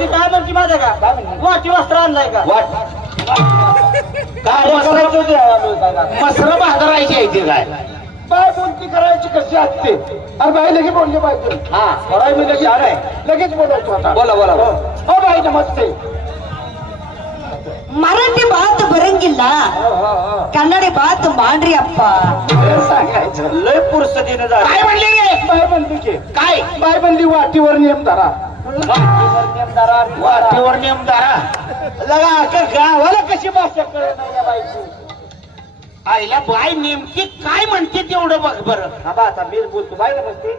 ती काय म्हणते माझ्या का वाटी वस्त्र आणलाय का काय मसर भाजरायची आहे ती काय बाय बोलती करायची कशी असते अरे बाई लगेच बोलले पाहिजे हा बराय मी लगेच आहे लगेच बोलायचो आता बोला बोला हो बाई नमस्ते मराठी बात बरंगिಲ್ಲ कन्नडी बात मांड्री अप्पा सांगायचं लय पुरसतीनं जा काय म्हणले रे बाय बनली की काय बाय बनली वाटीवर नियम धरा वाटीवर नेमदारा लगा अख्खा गावाला कशी भाषा कळत नाही या बाईची आईला बाय नेमकी काय म्हणते तेवढं बघ बरं हा बा आता मीच बोलतो बाय नमस्ते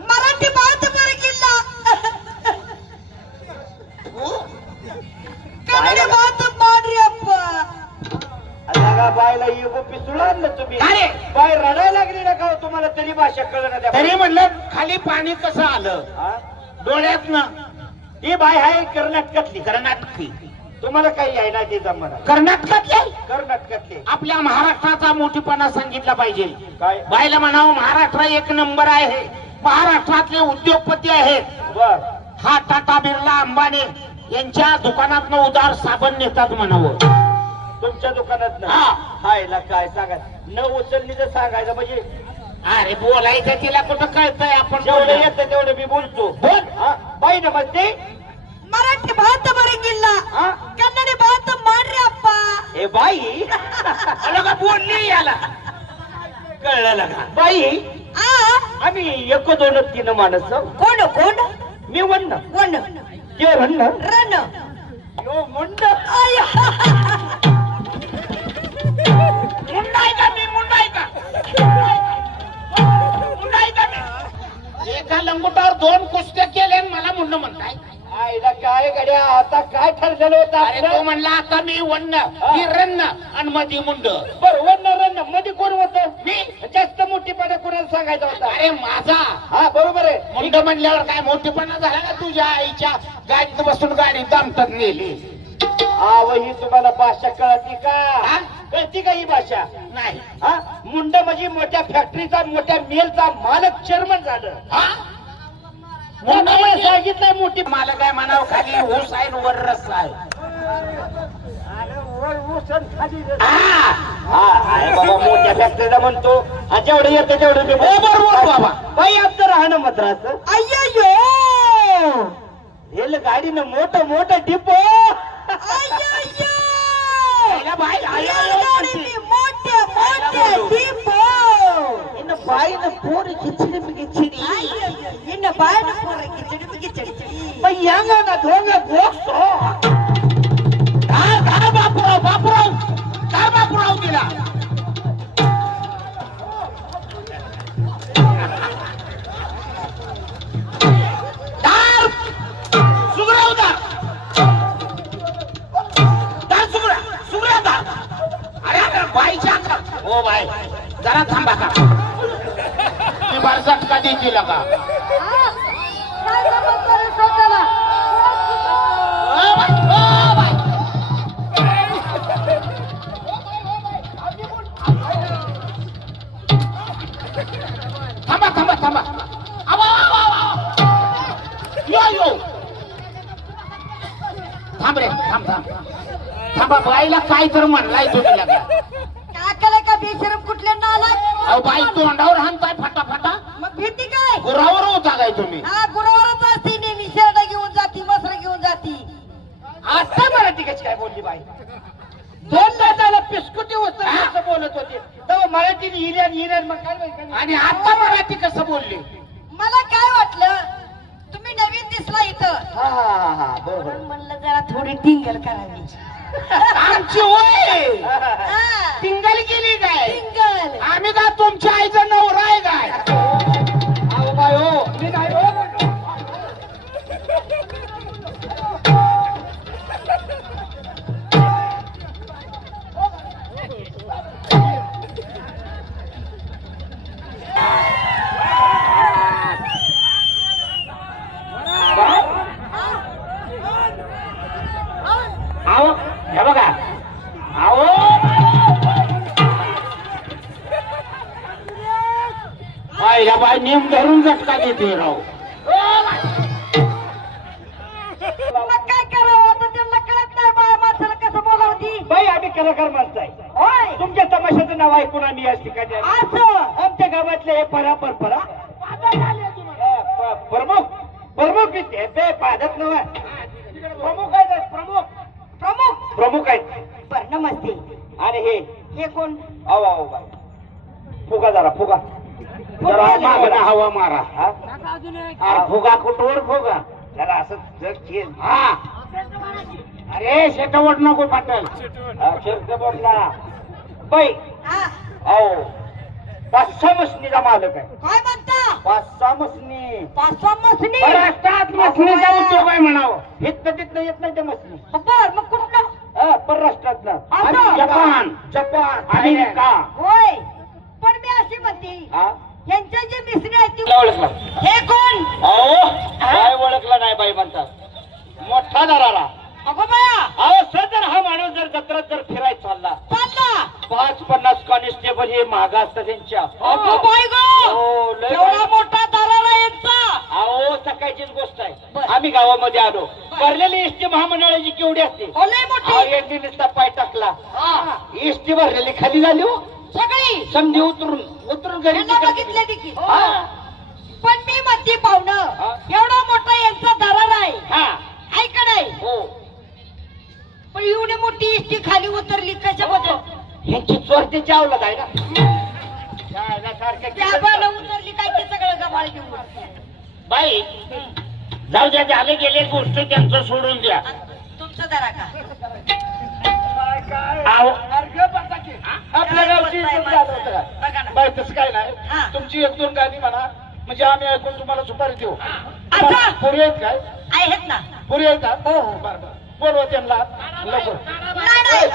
मराठी बात बरंगिಲ್ಲ कन्नडी बात मांड्री अप्पा लगा बायला येऊ पिसुळ आणलं तुम्ही अरे! बाय रडायला लागली ना का तुम्हाला तरी भाषा कळत नाही तरी म्हणलं खाली पाणी कसं आलं डोळ्यातनं ही बाय आहे कर्नाटकातली कर्नाटकी तुम्हाला काही आहे ना ते जमणार कर्नाटकातले कर्नाटकातले आपल्या महाराष्ट्राचा मोठेपणा सांगितला पाहिजे काय बायला म्हणावं महाराष्ट्र एक नंबर आहे महाराष्ट्रातले उद्योगपती आहेत बर हा टाटा बिर्ला अंबानी यांच्या दुकानातनं उदार साबण नेतात म्हणावं तुमच्या दुकानात हा. हायला काय सांगा न उचलली तर सांगायचं म्हणजे अरे बोलायचं तिला कुठं कळतंय आपण जेवढं बोलूया. येतं तेवढं मी बोलतो बोल. हा, बाई नमस्ते मराठी बात बरंगिಲ್ಲ हा? कन्नडी बात मांड्री अप्पा हे बाई अरे का बोलली याला कळलं का बाई आ आम्ही एक दोन तीन माणस कोण कोण मी वन्न वन ते रन्न रन यो मुंड मुंडाय का मी मुंडाय का मुंडाय का मी एका लंगोटावर 2 कुस्त्या केल्या आणि मला मुंड म्हणताय आईला काय गड्या आता काय ठरलेलं होतं अरे तो आपलं? म्हणला आता मी वन्न मी रन्न आणि मधी मुंड बरं वन्न रन्न मध्ये कोण होतं मी जास्त मोठीपणा कोणाला सांगायचा होता अरे माझा हा बरोबर आहे मुंड म्हणल्यावर काय मोठेपणा झाला का तुझ्या आईच्या गाडीत बसून गाडी दामटत नेली आवही तुम्हाला भाषा कळती का हा? कळती का ही भाषा नाही हा मुंड म्हणजे मोठ्या फॅक्टरीचा मोठ्या मिलचा मालक चेअरमन झालं हा मुंड म्हणजे सांगितलंय मोठी मला काय म्हणावं खाली ऊस आहे आणि वर रस आहे अरे बाबा मोठ्या फॅक्टरीला म्हणतो हा जेवढं येतं तेवढं मी बरोबर बाबा. बाई आमचं राहणं मद्रास अय्यो रेल गाडीनं मोठं मोठं डिपो पहिला बाई आय आय आय म्हणते. मोठे मोठे डिपो बाईनं पोर खिचडी खिचडी इन्न बायन पोर किचडी पण यांगा ना धोंगा बोसो काय बापराव बापराव काय बापराव दिला दार सुगराव दार दार सुगरा दार अरे बाईच्या हो बाई जरा थांबा का मी बारसात कधी दिला का ओ बाई, ओ बाई. थांबा थांबा थांबा आवा, आवा, आवा. यो यो थांब रे थांब थांब थांबा बाईला काय तर म्हणलाय तुम्ही लगा काकाला का बेशरम कुठल्या नाला अहो बाई तोंडावर हाणताय फटाफटा मग भीती काय गुरावर होता काय तुम्ही हा गुरुवारच असते नेहमी शेरडा घेऊन जाती वस्त्र घेऊन जाती आता मराठी कशी काय बोलली बाई दोन दादाला पिस्कुटी वस्त्र असं बोलत होते तेव्हा मराठीने हिऱ्यान हिऱ्यान मग काय माहिती? आणि आता मराठी कसं बोलले मला काय वाटलं तुम्ही नवीन दिसला इथं हा हा हा बरोबर म्हणून म्हणलं जरा थोडी टिंगल करावी आमची होय हा, टिंगल गेली काय टिंगल आम्ही का तुमच्या आईचा नवरा आहे काय अहो बाय हो मी नाही हो बोललो. अहो हे बघा अहो आईला बाई नेम धरून झटका देते राव बाई आम्ही कलाकार माणसं आहे. होय तुमच्या तमाशाचं नाव ऐकून आम्ही या ठिकाणी आलो. असं आमच्या गावातले हे परंपरा प्रमुख प्रमुख ते पादत नव्हे प्रमुख आहेत प्रमुख प्रमुख प्रमुख आहेत. बर नमस्ते. आणि हे हे कोण? अहो अहो बाई फुगा जरा फुगा जरा मागं हवा मारा. हा अरे फुगा कुठवर फुगा जरा असं जर केल. हा अरे शेतावट नको पाटल शेतकबोटला बाई. हा अहो 5-6 मसनीचा मालक आहे. काय म्हणता? 5-6 मसनी. 5-6 मसनी? महाराष्ट्रात मसनीचा उद्योग आहे म्हणावं. हिथं तिथनं येत नाही त्या मसनी. बर मग कुठलं? परराष्ट्रातनं असं? Japan America. होय पण मी अशी म्हणते हा यांच्या जे मिसरी आहेत ती ओळखला हे कोण? अहो काय ओळखला नाही बाई म्हणतात मोठा दरारा. अगो बाया अहो सदर हा माणूस जर जत्रात जर फिरायला चालला चालला 5-50 कॉन्स्टेबल हे मागा असतात त्यांच्या. अगो बाय गो हो, लय एवढा बाई. मोठा दरारा यांचा. अहो सकाळचीच गोष्ट आहे. बरं. आम्ही गावामध्ये आलो. भरलेली एसटी महामंडळाची केवढी असते. लय मोठी यांनी नुसता पाय टाकला एसटी भरलेली खाली झाली हो. सगळी समधी उतरून घरी यांना बघितले देखील. हा. पण मी म्हणते पाहुणं हा. एवढा मोठा यांचा दरारा आहे हा ऐका नाही हो पण एवढी मोठी इष्टी खाली उतरली कशाबद्दल? ह्यांची चोरट्याची आवलाद आहे ना. त्या बाला उतरली काय ते सगळं गबाळ घेऊन. बाई जाऊ द्या, झाले गेले गोष्ट त्यांचं सोडून द्या. तुमचं दरा का? आहो आपल्या गावची इज्जत झालं होतं का? बघा ना. बाई तसं काय हा. नाही. तुमची 1-2 गाणी म्हणा म्हणजे आम्ही ऐकून तुम्हाला सुपारी देऊ. आता? पुरी आहेत काय? आहेत ना. पुरी आहेत का? हो, हो. बरं बरं बोलवा त्यांना लवकर. नाही नाही